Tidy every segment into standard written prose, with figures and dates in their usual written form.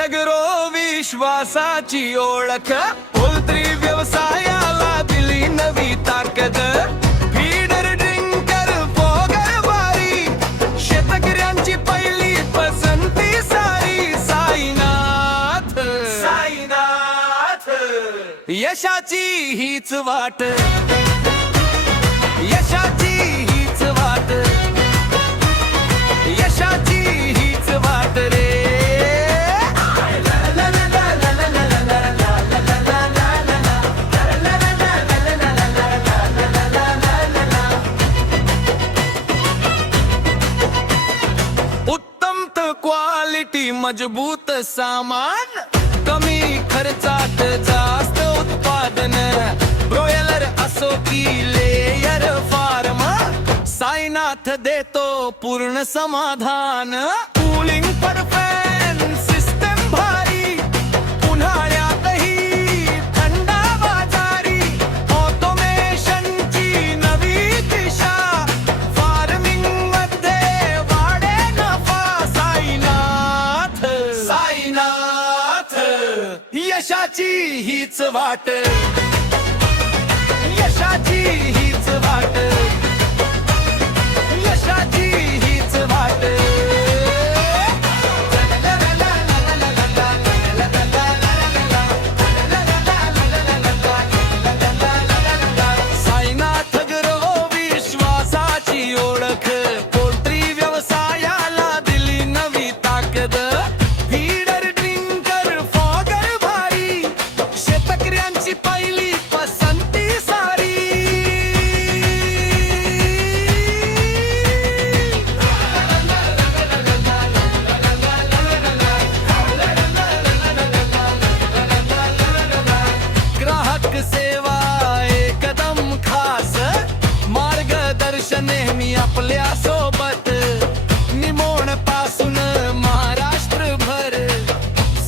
ठगरो विश्वासाची ओळख, पोल्ट्री व्यवसायाला दिली नवी ताकद. फीडर ड्रिंकर फोगर बारी, शेतकऱ्यांची पहिली पसंती सारी. साईनाथ साईनाथ, यशाची हीच वाट, यशाची हीच वाट, यशाची हीच वाट रे. उत्तम क्वालिटी, मजबूत सामान, कमी खर्चात जास्त उत्पादन. ब्रॉयलर असो की लेयर फार्म, साईनाथ देतो पूर्ण समाधान. कूलिंग परफेक्ट सिस्टम भारी, उन्हाळ्यातही थंडावा जारी. ऑटोमेशनची नवी दिशा, फार्मिंग मध्ये वाढे नफा. साईनाथ साईनाथ, यशाची हीच वाट, यशाची हीच वाट, यशाची हीच वाट. साईनाथ ग्रो विश्वासाची ओळख, पोल्ट्री व्यवसायाला दिली नवी ताकद. फीडर ड्रिंकर फॉगर भारी, शेतकऱ्यांची पहिली पसंती सारी. ग्राहक सेवा एकदम खास, मार्गदर्शन नेहमी आपल्या सोबत. निमोण पासून महाराष्ट्रभर,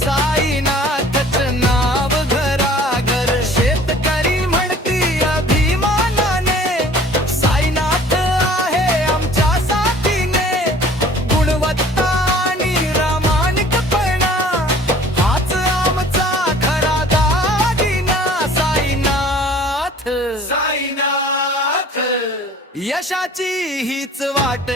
साईनाथच नाव घराघर. शेतकरी म्हणती अभिमानाने, साईनाथ आहे आमच्या साथीने. गुणवत्ता आणि प्रामाणिकपणा, हाच आमचा खरा दागिना. साईनाथ साईनाथ, यशाची हीच वाट.